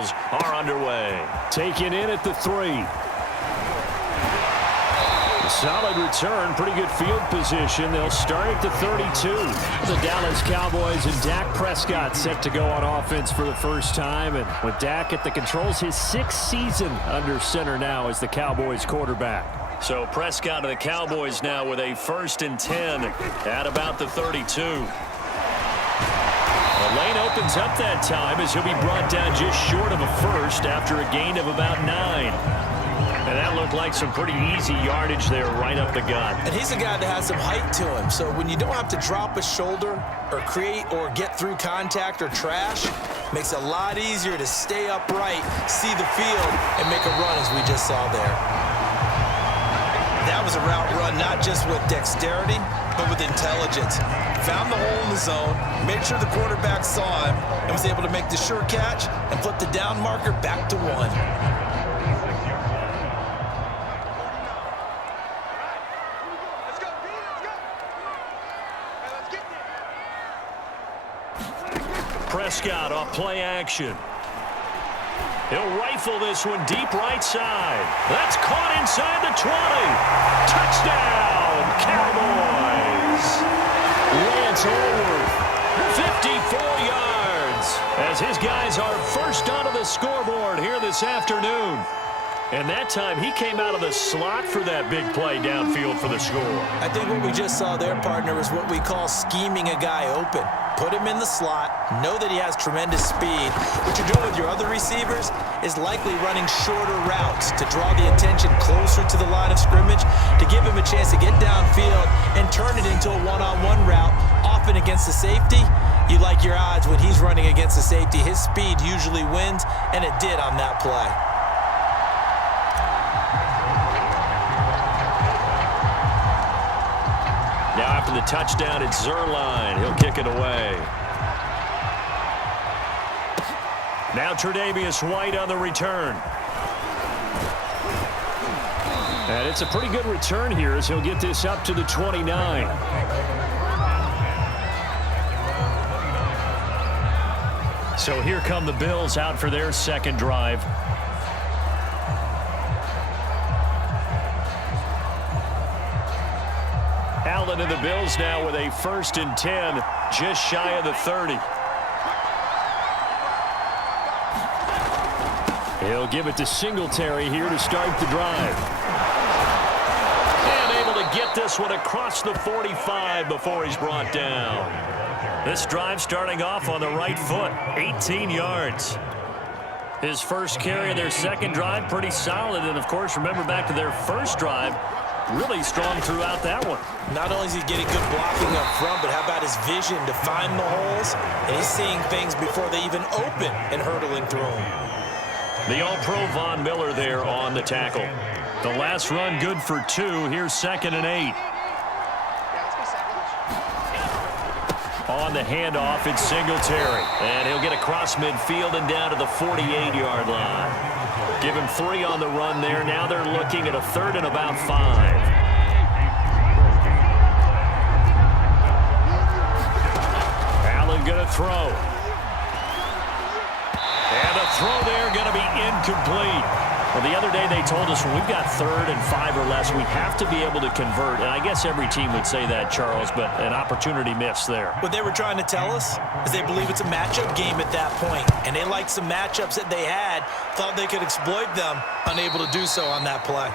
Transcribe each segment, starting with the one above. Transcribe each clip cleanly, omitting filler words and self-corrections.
drills are underway. Taken in at the 3. Solid return, pretty good field position. They'll start at the 32. The Dallas Cowboys and Dak Prescott set to go on offense for the first time. And with Dak at the controls, his 6th season under center now as the Cowboys quarterback. So Prescott of the Cowboys now with a 1st and 10 at about the 32. The lane opens up that time as he'll be brought down just short of a first after a gain of about 9. And that looked like some pretty easy yardage there right up the gut. And he's a guy that has some height to him. So when you don't have to drop a shoulder or create or get through contact or trash, makes it a lot easier to stay upright, see the field, and make a run as we just saw there. That was a route run not just with dexterity, but with intelligence. Found the hole in the zone, made sure the quarterback saw him, and was able to make the sure catch and flip the down marker back to 1. Prescott off play action. He'll rifle this one deep right side. That's caught inside the 20. Touchdown, Cowboys. Lance Orworth, 54 yards, as his guys are first onto the scoreboard here this afternoon. And that time he came out of the slot for that big play downfield for the score. I think what we just saw there, partner, is what we call scheming a guy open. Put him in the slot, know that he has tremendous speed. What you're doing with your other receivers is likely running shorter routes to draw the attention closer to the line of scrimmage, to give him a chance to get downfield and turn it into a one-on-one route, often against the safety. You like your odds when he's running against the safety. His speed usually wins, and it did on that play. Now after the touchdown, it's Zuerlein. He'll kick it away. Now Tre'Davious White on the return. And it's a pretty good return here as he'll get this up to the 29. So here come the Bills out for their second drive. Allen and the Bills now with a 1st and 10, just shy of the 30. He'll give it to Singletary here to start the drive. And able to get this one across the 45 before he's brought down. This drive starting off on the right foot, 18 yards. His first carry of their second drive, pretty solid. And, of course, remember back to their first drive, really strong throughout that one. Not only is he getting good blocking up front, but how about his vision to find the holes? And he's seeing things before they even open and hurdling through them. The All-Pro Von Miller there on the tackle. The last run good for 2. Here's 2nd and 8. On the handoff, it's Singletary. And he'll get across midfield and down to the 48-yard line. Give him 3 on the run there. Now they're looking at a 3rd and about 5. Allen going to throw. And the throw there going to be incomplete. Well, the other day they told us when we've got 3rd and 5 or less, we have to be able to convert. And I guess every team would say that, Charles, but an opportunity missed there. What they were trying to tell us is they believe it's a matchup game at that point. And they liked some matchups that they had, thought they could exploit them, unable to do so on that play.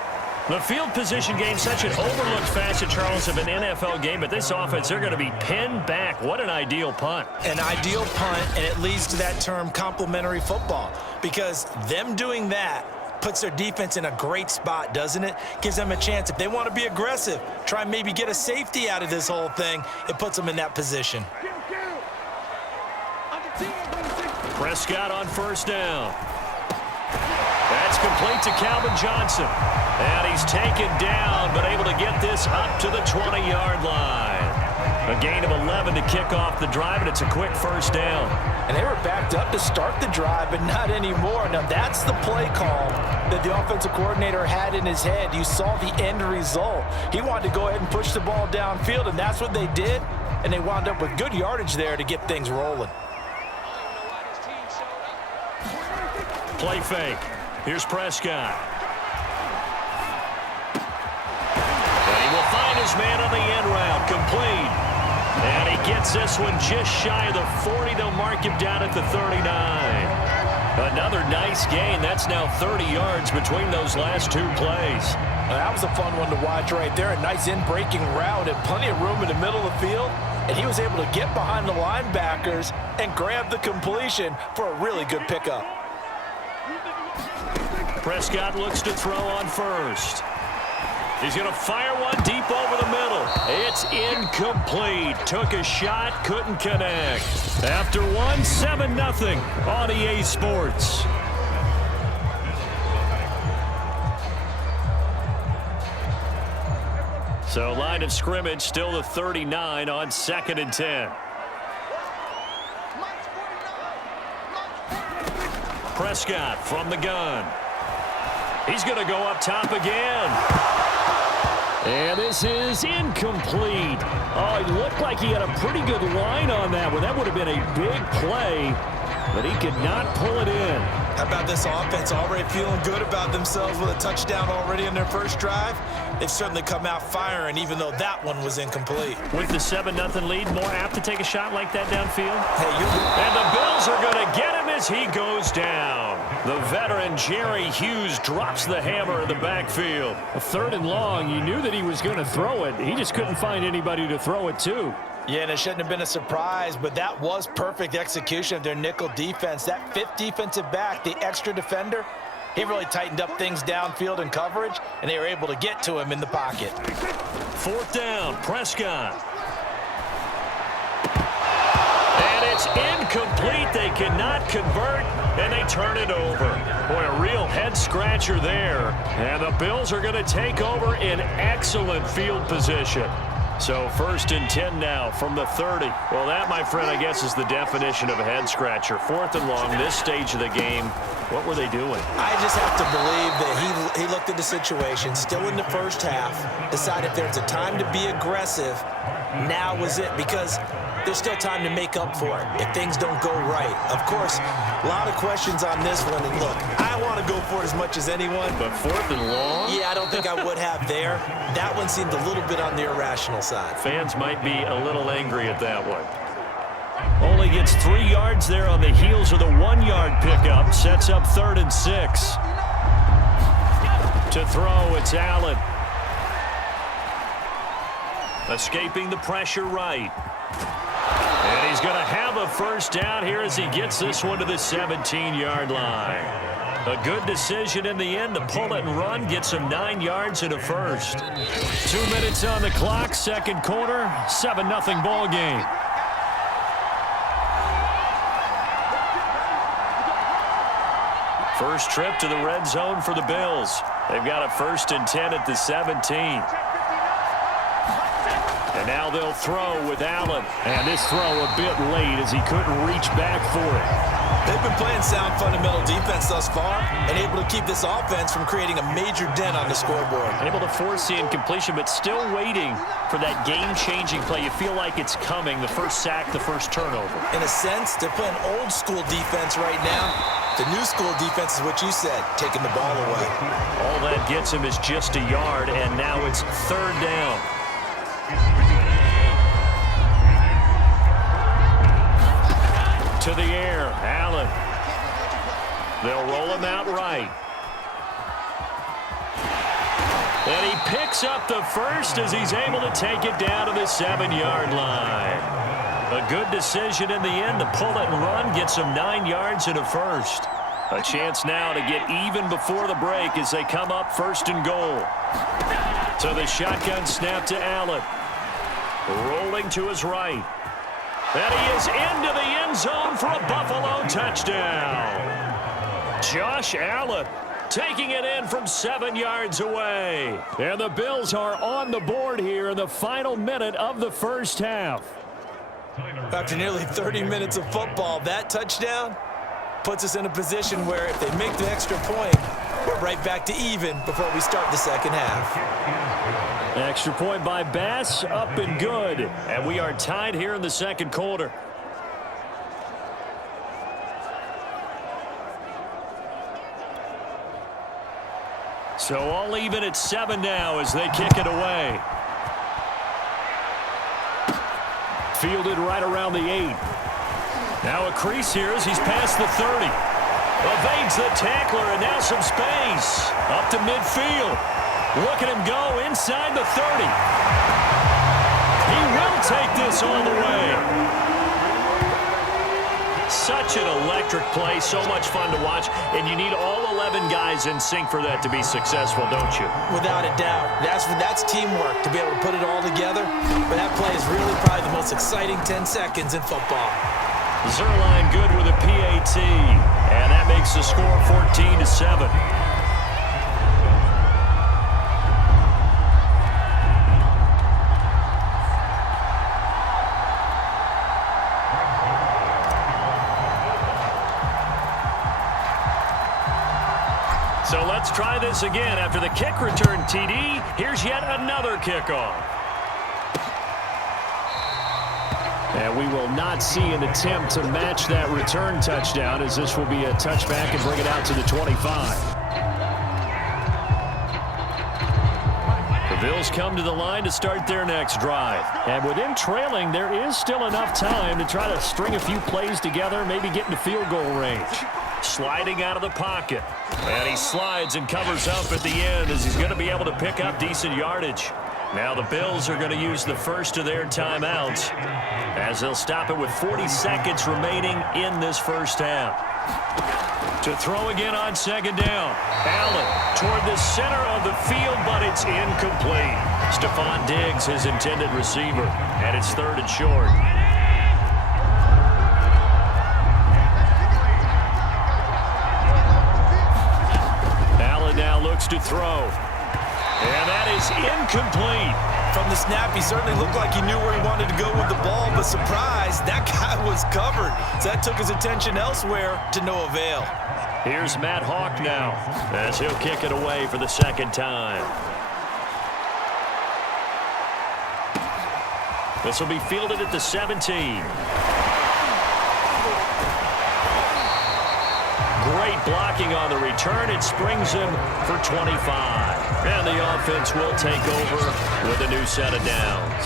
The field position game, such an overlooked facet, Charles, of an NFL game. But this offense, they're going to be pinned back. What an ideal punt. An ideal punt, and it leads to that term complementary football. Because them doing that puts their defense in a great spot, doesn't it? Gives them a chance. If they want to be aggressive, try and maybe get a safety out of this whole thing, it puts them in that position. Prescott on 1st down. That's complete to Calvin Johnson. And he's taken down, but able to get this up to the 20-yard line. A gain of 11 to kick off the drive, and it's a quick 1st down. And they were backed up to start the drive, but not anymore. Now, that's the play call that the offensive coordinator had in his head. You saw the end result. He wanted to go ahead and push the ball downfield, and that's what they did. And they wound up with good yardage there to get things rolling. Play fake. Here's Prescott. And he will find his man on the end route. Complete. And he gets this one just shy of the 40. They'll mark him down at the 39. Another nice gain. That's now 30 yards between those last two plays. That was a fun one to watch right there. A nice in-breaking route and plenty of room in the middle of the field. And he was able to get behind the linebackers and grab the completion for a really good pickup. Prescott looks to throw on first. He's going to fire one deep over the middle. It's incomplete. Took a shot, couldn't connect. After one, 7-0 on EA Sports. So line of scrimmage still the 39 on 2nd and 10. Prescott from the gun. He's going to go up top again. And this is incomplete. Oh, it looked like he had a pretty good line on that one. That would have been a big play, but he could not pull it in. How about this offense already feeling good about themselves with a touchdown already in their first drive? They've certainly come out firing, even though that one was incomplete. With the 7-0 lead, more apt to take a shot like that downfield? Hey, and the Bills are going to get him as he goes down. The veteran Jerry Hughes drops the hammer in the backfield. A 3rd and long, you knew that he was going to throw it. He just couldn't find anybody to throw it to. Yeah, and it shouldn't have been a surprise, but that was perfect execution of their nickel defense. That 5th defensive back, the extra defender, he really tightened up things downfield in coverage, and they were able to get to him in the pocket. 4th down, Prescott. And it's incomplete. They cannot convert, and they turn it over. Boy, a real head-scratcher there. And the Bills are going to take over in excellent field position. So 1st and 10 now from the 30. Well, that, my friend, I guess is the definition of a head-scratcher. 4th and long, this stage of the game. What were they doing? I just have to believe that he looked at the situation, still in the first half, decided there's a time to be aggressive. Now was it, because there's still time to make up for it if things don't go right. Of course, a lot of questions on this one. And look, I want to go for it as much as anyone. But 4th and long? Yeah, I don't think I would have there. That one seemed a little bit on the irrational side. Fans might be a little angry at that one. Only gets 3 yards there on the heels of the 1-yard pickup. Sets up 3rd and 6. To throw, it's Allen. Escaping the pressure right. And he's going to have a first down here as he gets this one to the 17-yard line. A good decision in the end to pull it and run, gets him 9 yards and a first. 2 minutes on the clock, 2nd quarter, 7-0 ball game. First trip to the red zone for the Bills. They've got a 1st and 10 at the 17. And now they'll throw with Allen. And this throw a bit late as he couldn't reach back for it. They've been playing sound fundamental defense thus far and able to keep this offense from creating a major dent on the scoreboard. Able to force the incompletion, but still waiting for that game-changing play. You feel like it's coming, the first sack, the first turnover. In a sense, they're playing old-school defense right now. The new school defense is what you said, taking the ball away. All that gets him is just a yard, and now it's 3rd down. To the air, Allen. They'll roll him out right. And he picks up the first as he's able to take it down to the 7-yard line. A good decision in the end to pull it and run, gets him 9 yards and a first. A chance now to get even before the break as they come up 1st and goal. So the shotgun snap to Allen. Rolling to his right. And he is into the end zone for a Buffalo touchdown. Josh Allen taking it in from 7 yards away. And the Bills are on the board here in the final minute of the first half. After nearly 30 minutes of football, that touchdown puts us in a position where if they make the extra point, we're right back to even before we start the second half. Extra point by Bass, up and good. And we are tied here in the second quarter. So all even at 7 now as they kick it away. Fielded right around the 8. Now a crease here as he's past the 30. Evades the tackler and now some space. Up to midfield. Look at him go inside the 30. He will take this all the way. Such an electric play, so much fun to watch, and you need all 11 guys in sync for that to be successful, don't you? Without a doubt. That's teamwork to be able to put it all together. But that play is really probably the most exciting 10 seconds in football. Zerline good with a PAT, and that makes the score 14-7. So let's try this again. After the kick return TD, here's yet another kickoff. And we will not see an attempt to match that return touchdown, as this will be a touchback and bring it out to the 25. The Bills come to the line to start their next drive. And with them trailing, there is still enough time to try to string a few plays together, maybe get into field goal range. Sliding out of the pocket. And he slides and covers up at the end as he's going to be able to pick up decent yardage. Now the Bills are going to use the first of their timeouts as they'll stop it with 40 seconds remaining in this first half. To throw again on second down. Allen toward the center of the field, but it's incomplete. Stephon Diggs, his intended receiver, and it's 3rd and short. Allen now looks to throw. And that is incomplete. From the snap, he certainly looked like he knew where he wanted to go with the ball, but surprise, that guy was covered. So that took his attention elsewhere to no avail. Here's Matt Hawk now as he'll kick it away for the second time. This will be fielded at the 17. Great blocking on the return. It springs him for 25. And the offense will take over with a new set of downs.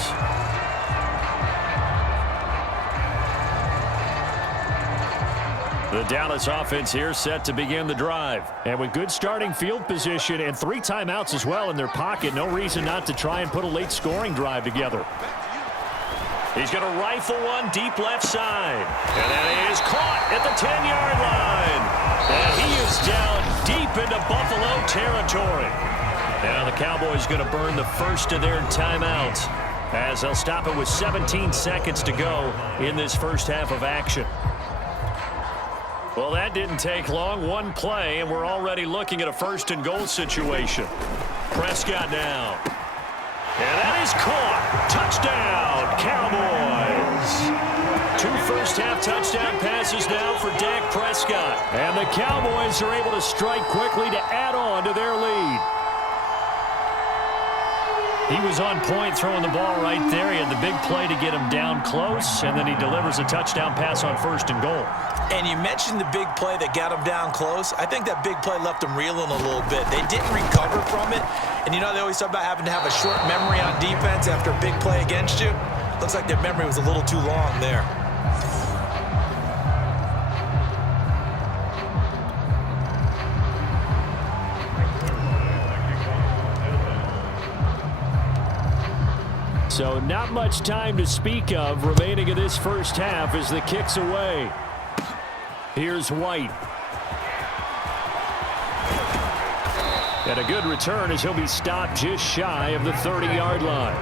The Dallas offense here set to begin the drive. And with good starting field position and 3 timeouts as well in their pocket, no reason not to try and put a late scoring drive together. He's going to rifle one deep left side. And that is caught at the 10-yard line. And he is down deep into Buffalo territory. Now the Cowboys going to burn the first of their timeouts as they'll stop it with 17 seconds to go in this first half of action. Well, that didn't take long. One play, and we're already looking at a 1st and goal situation. Prescott now. And that is caught. Touchdown, Cowboys. 2 first-half touchdown passes now for Dak Prescott. And the Cowboys are able to strike quickly to add on to their lead. He was on point throwing the ball right there. He had the big play to get him down close, and then he delivers a touchdown pass on 1st and goal. And you mentioned the big play that got him down close. I think that big play left him reeling a little bit. They didn't recover from it. And you know they always talk about having to have a short memory on defense after a big play against you. Looks like their memory was a little too long there. So not much time to speak of remaining in this first half as the kick's away. Here's White. And a good return as he'll be stopped just shy of the 30-yard line.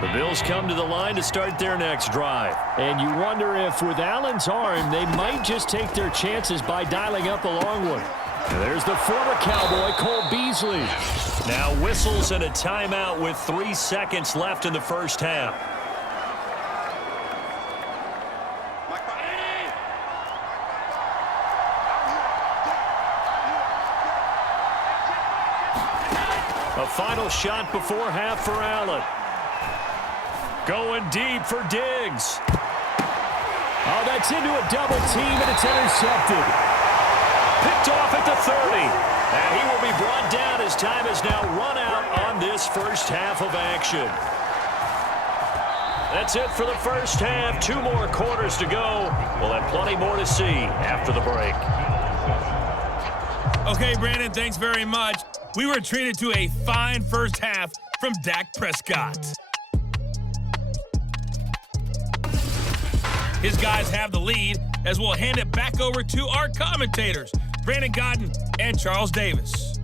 The Bills come to the line to start their next drive. And you wonder if with Allen's arm, they might just take their chances by dialing up a long one. And there's the former Cowboy, Cole Beasley. Now whistles and a timeout with 3 seconds left in the first half. A final shot before half for Allen. Going deep for Diggs. Oh, that's into a double team, and it's intercepted. Picked off at the 30. And he will be brought down as time has now run out on this first half of action. That's it for the first half. 2 more quarters to go. We'll have plenty more to see after the break. Okay, Brandon, thanks very much. We were treated to a fine first half from Dak Prescott. His guys have the lead as we'll hand it back over to our commentators, Brandon Godden and Charles Davis.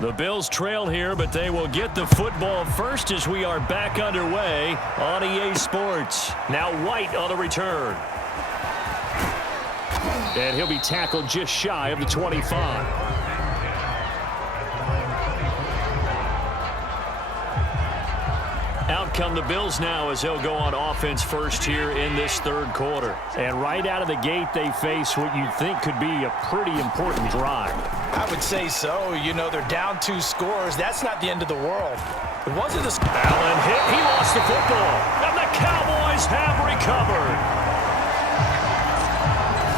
The Bills trail here, but they will get the football first as we are back underway on EA Sports. Now White on the return. And he'll be tackled just shy of the 25. Out come the Bills now as they'll go on offense first here in this third quarter. And right out of the gate, they face what you'd think could be a pretty important drive. I would say so. You know, they're down 2 scores. That's not the end of the world. It wasn't a... Allen hit. He lost the football. And the Cowboys have recovered.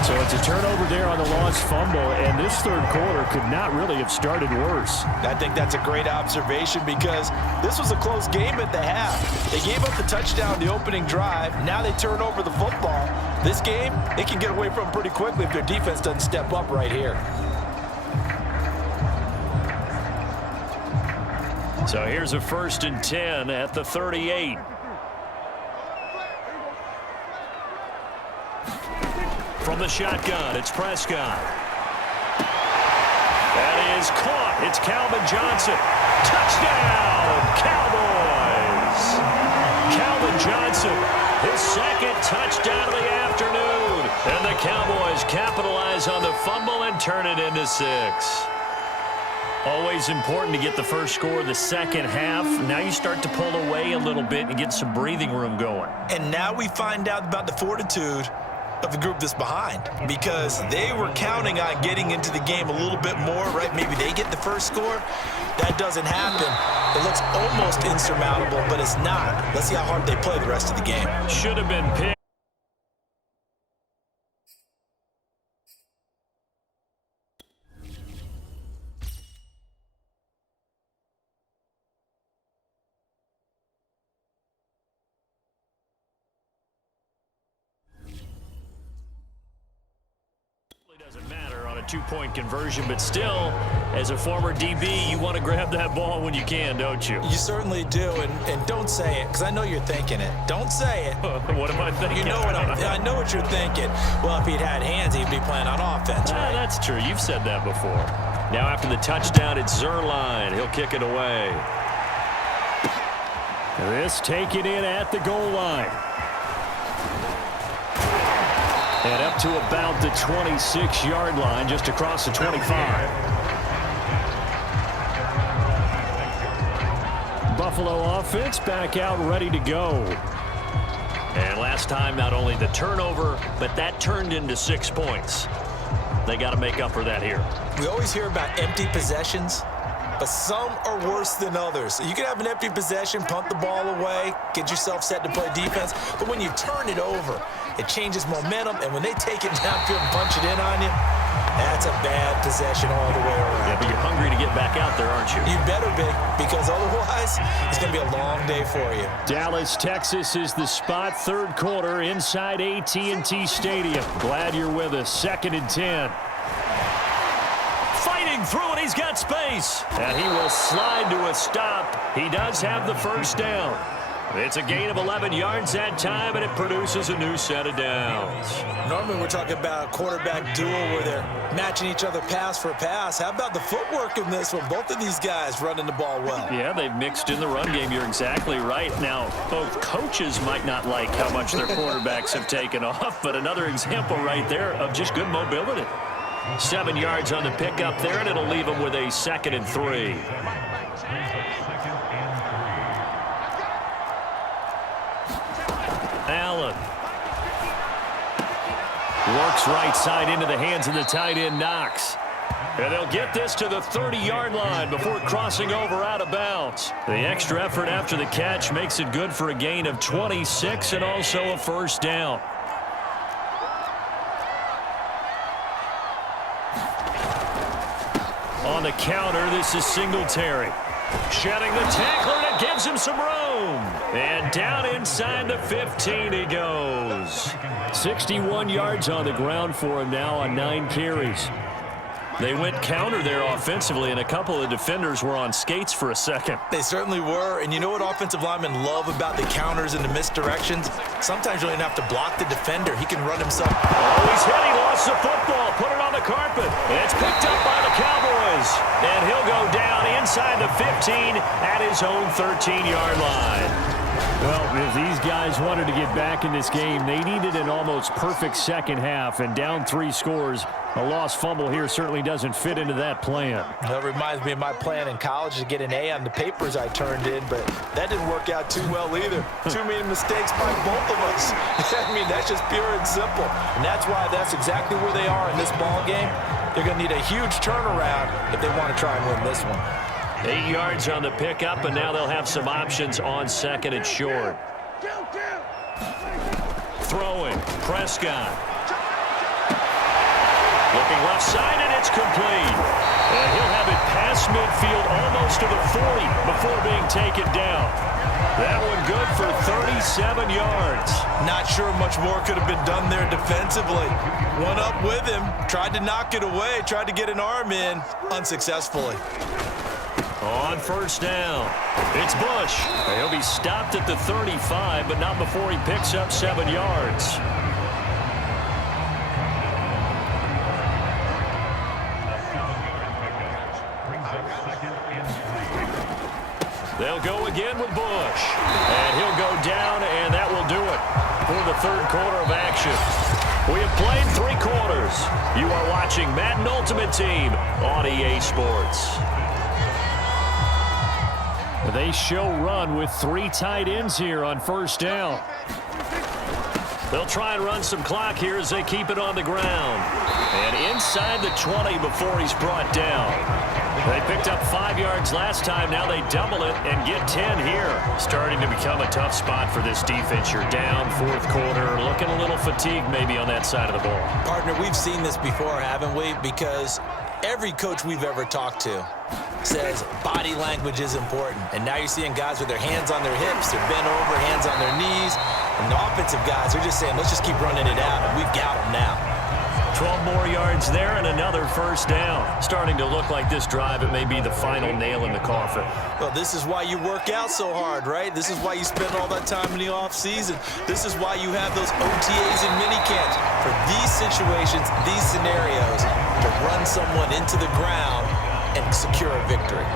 So it's a turnover there on the lost fumble, and this third quarter could not really have started worse. I think that's a great observation because this was a close game at the half. They gave up the touchdown the opening drive. Now they turn over the football. This game, they can get away from pretty quickly if their defense doesn't step up right here. So here's a 1st and 10 at the 38. From the shotgun, it's Prescott. That is caught. It's Calvin Johnson. Touchdown, Cowboys. Calvin Johnson, his 2nd touchdown of the afternoon. And the Cowboys capitalize on the fumble and turn it into 6. Always important to get the first score of the second half. Now you start to pull away a little bit and get some breathing room going. And now we find out about the fortitude of the group that's behind, because they were counting on getting into the game a little bit more, right? Maybe they get the first score. That doesn't happen. It looks almost insurmountable, but it's not. Let's see how hard they play the rest of the game. Should have been picked. Two-point conversion, but still, as a former DB, you want to grab that ball when you can, don't you? You certainly do, and don't say it, because I know you're thinking it. Don't say it. What am I thinking? You know what I know what you're thinking. Well, if he'd had hands, he'd be playing on offense, right? That's true. You've said that before. Now after the touchdown, it's Zerline. He'll kick it away. This taken in at the goal line. And up to about the 26-yard line, just across the 25. Buffalo offense back out ready to go. And last time, not only the turnover, but that turned into 6 points. They got to make up for that here. We always hear about empty possessions, but some are worse than others. You can have an empty possession, punt the ball away, get yourself set to play defense, but when you turn it over, it changes momentum, and when they take it downfield and punch it in on you, that's a bad possession all the way around. Yeah, but you're hungry to get back out there, aren't you? You better be, because otherwise, it's going to be a long day for you. Dallas, Texas is the spot, third quarter inside AT&T Stadium. Glad you're with us. 2nd and 10. Fighting through it, he's got space. And he will slide to a stop. He does have the first down. It's a gain of 11 yards that time, and it produces a new set of downs. Normally we're talking about a quarterback duel where they're matching each other pass for pass. How about the footwork in this one? Both of these guys running the ball well. Yeah, they've mixed in the run game. You're exactly right. Now, both coaches might not like how much their quarterbacks have taken off, but another example right there of just good mobility. 7 yards on the pickup there, and it'll leave them with a 2nd and 3. Allen. Works right side into the hands of the tight end, Knox. And they'll get this to the 30-yard line before crossing over out of bounds. The extra effort after the catch makes it good for a gain of 26 and also a first down. On the counter, this is Singletary. Shedding the tackler, and it gives him some room. And down inside the 15 he goes. 61 yards on the ground for him now on 9 carries. They went counter there offensively, and a couple of defenders were on skates for a second. They certainly were, and you know what offensive linemen love about the counters and the misdirections? Sometimes you don't even have to block the defender. He can run himself. Oh, he's hit. He lost the football. Put it on the carpet. It's picked up by the Cowboys. And he'll go down inside the 15 at his own 13-yard line. Well, if these guys wanted to get back in this game, they needed an almost perfect second half, and down 3 scores. A lost fumble here certainly doesn't fit into that plan. That reminds me of my plan in college to get an A on the papers I turned in, but that didn't work out too well either. Too many mistakes by both of us. I mean, that's just pure and simple. And that's why that's exactly where they are in this ball game. They're going to need a huge turnaround if they want to try and win this one. 8 yards on the pickup, and now they'll have some options on second and short. Throwing, Prescott. Looking left side, and it's complete. And he'll have it past midfield almost to the 40 before being taken down. That one good for 37 yards. Not sure much more could have been done there defensively. One up with him, tried to knock it away, tried to get an arm in, unsuccessfully. On first down, it's Bush. He'll be stopped at the 35, but not before he picks up 7 yards. They'll go again with Bush. And he'll go down, and that will do it for the third quarter of action. We have played 3 quarters. You are watching Madden Ultimate Team on EA Sports. They show run with 3 tight ends here on first down. They'll try and run some clock here as they keep it on the ground. And inside the 20 before he's brought down. They picked up 5 yards last time. Now they double it and get 10 here. Starting to become a tough spot for this defense. You're down, fourth quarter, looking a little fatigued maybe on that side of the ball. Partner, we've seen this before, haven't we? Because every coach we've ever talked to says body language is important. And now you're seeing guys with their hands on their hips, they're bent over, hands on their knees. And the offensive guys are just saying, let's just keep running it out, and we've got them now. 12 more yards there and another first down. Starting to look like this drive, it may be the final nail in the coffin. Well, this is why you work out so hard, right? This is why you spend all that time in the offseason. This is why you have those OTAs and minicamps. For these situations, these scenarios, to run someone into the ground and secure a victory.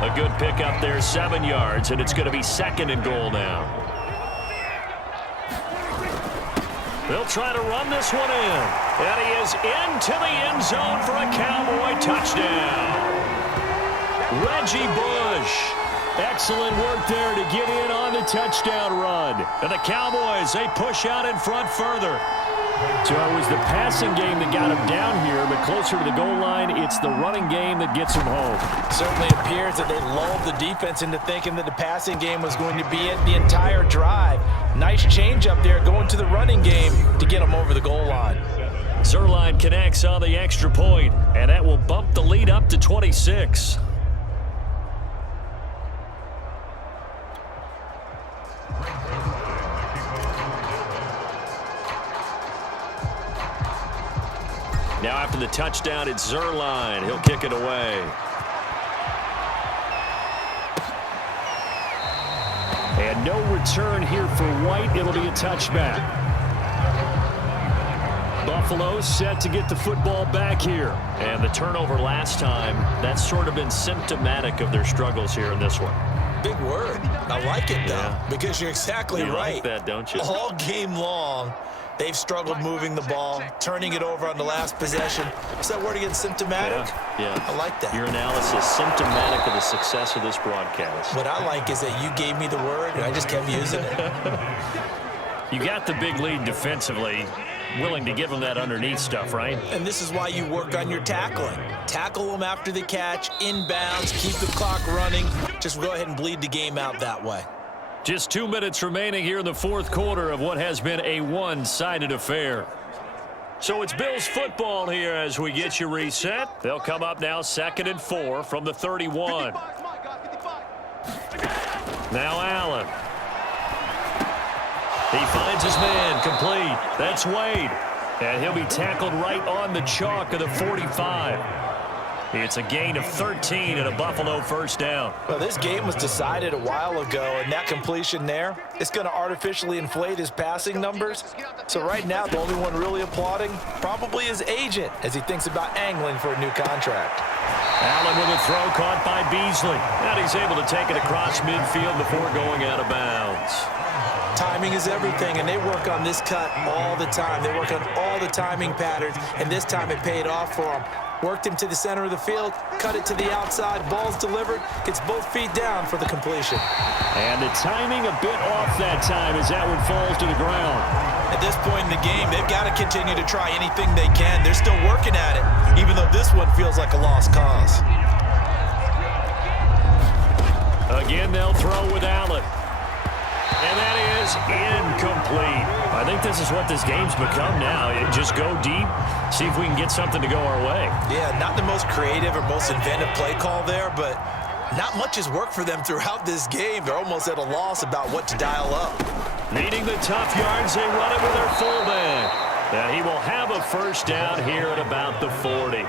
A good pickup there, 7 yards, and it's going to be second and goal now. They'll try to run this one in. And he is into the end zone for a Cowboy touchdown. Reggie Bush. Excellent work there to get in on the touchdown run. And the Cowboys, they push out in front further. So it was the passing game that got him down here, but closer to the goal line, it's the running game that gets him home. Certainly appears that they lulled the defense into thinking that the passing game was going to be it the entire drive. Nice change up there going to the running game to get him over the goal line. Zerline connects on the extra point, and that will bump the lead up to 26. Now after the touchdown, it's Zerline. He'll kick it away. And no return here for White. It'll be a touchback. Buffalo set to get the football back here. And the turnover last time, that's sort of been symptomatic of their struggles here in this one. Big word. I like it, though, because you're exactly you right. Like that, don't you? All game long, they've struggled moving the ball, turning it over on the last possession. What's that word again, symptomatic? Yeah. I like that. Your analysis, symptomatic of the success of this broadcast. What I like is that you gave me the word, and I just kept using it. You got the big lead defensively, willing to give them that underneath stuff, right? And this is why you work on your tackling. Tackle them after the catch, inbounds, keep the clock running. Just go ahead and bleed the game out that way. Just 2 minutes remaining here in the fourth quarter of what has been a one-sided affair. So it's Bills football here as we get you reset. They'll come up now 2nd and 4 from the 31. Now Allen. He finds his man, complete. That's Wade. And he'll be tackled right on the chalk of the 45. It's a gain of 13 and a Buffalo first down. Well, this game was decided a while ago, and that completion there, it's going to artificially inflate his passing numbers. So right now, the only one really applauding probably his agent as he thinks about angling for a new contract. Allen with a throw caught by Beasley. And he's able to take it across midfield before going out of bounds. Timing is everything, and they work on this cut all the time. They work on all the timing patterns, and this time it paid off for him. Worked him to the center of the field, cut it to the outside, ball's delivered, gets both feet down for the completion. And the timing a bit off that time as that one falls to the ground. At this point in the game, they've got to continue to try anything they can. They're still working at it, even though this one feels like a lost cause. Again, they'll throw with Allen. And that is incomplete. I think this is what this game's become now. Just go deep, see if we can get something to go our way. Yeah, not the most creative or most inventive play call there, but not much has worked for them throughout this game. They're almost at a loss about what to dial up. Needing the tough yards, they run it with their fullback. And he will have a first down here at about the 40.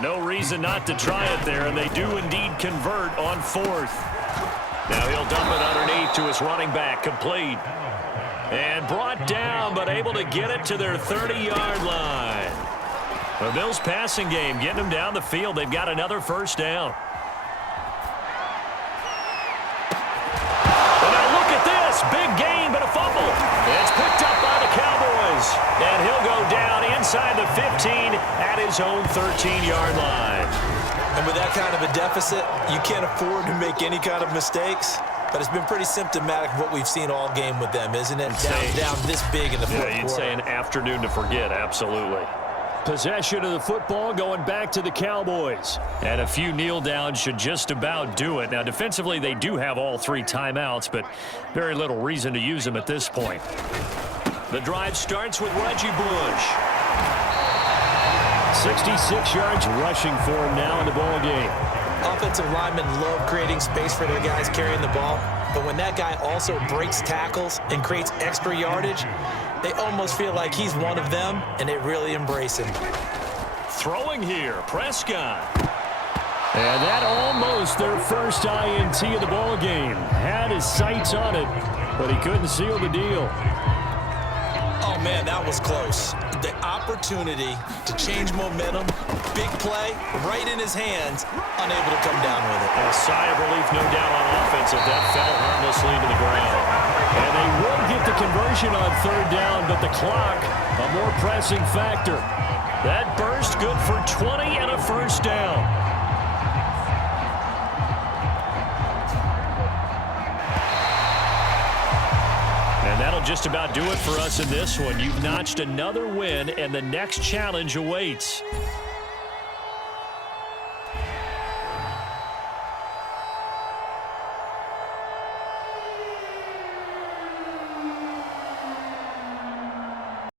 No reason not to try it there, and they do indeed convert on 4th. Now he'll dump it underneath to his running back, complete. And brought down, but able to get it to their 30-yard line. The Bills passing game, getting them down the field. They've got another first down. And now look at this. Big gain, but a fumble. It's picked up by the Cowboys. And he'll go down inside the 15 at his own 13-yard line. And with that kind of a deficit, you can't afford to make any kind of mistakes. But it's been pretty symptomatic of what we've seen all game with them, isn't it? Down this big in the fourth quarter. Yeah, you'd say an afternoon to forget, absolutely. Possession of the football going back to the Cowboys. And a few kneel downs should just about do it. Now, defensively, they do have all 3 timeouts, but very little reason to use them at this point. The drive starts with Reggie Bush. 66 yards rushing for him now in the ball game. Offensive linemen love creating space for their guys carrying the ball, but when that guy also breaks tackles and creates extra yardage, they almost feel like he's one of them, and they really embrace him. Throwing here, Prescott. And that almost their first INT of the ball game. Had his sights on it, but he couldn't seal the deal. Oh, man, that was close. The opportunity to change momentum, big play, right in his hands, unable to come down with it. A sigh of relief, no doubt, on offense if that fell harmlessly to the ground. And they will get the conversion on 3rd down, but the clock, a more pressing factor. That burst good for 20 and a first down. And that'll just about do it for us in this one. You've notched another win, and the next challenge awaits.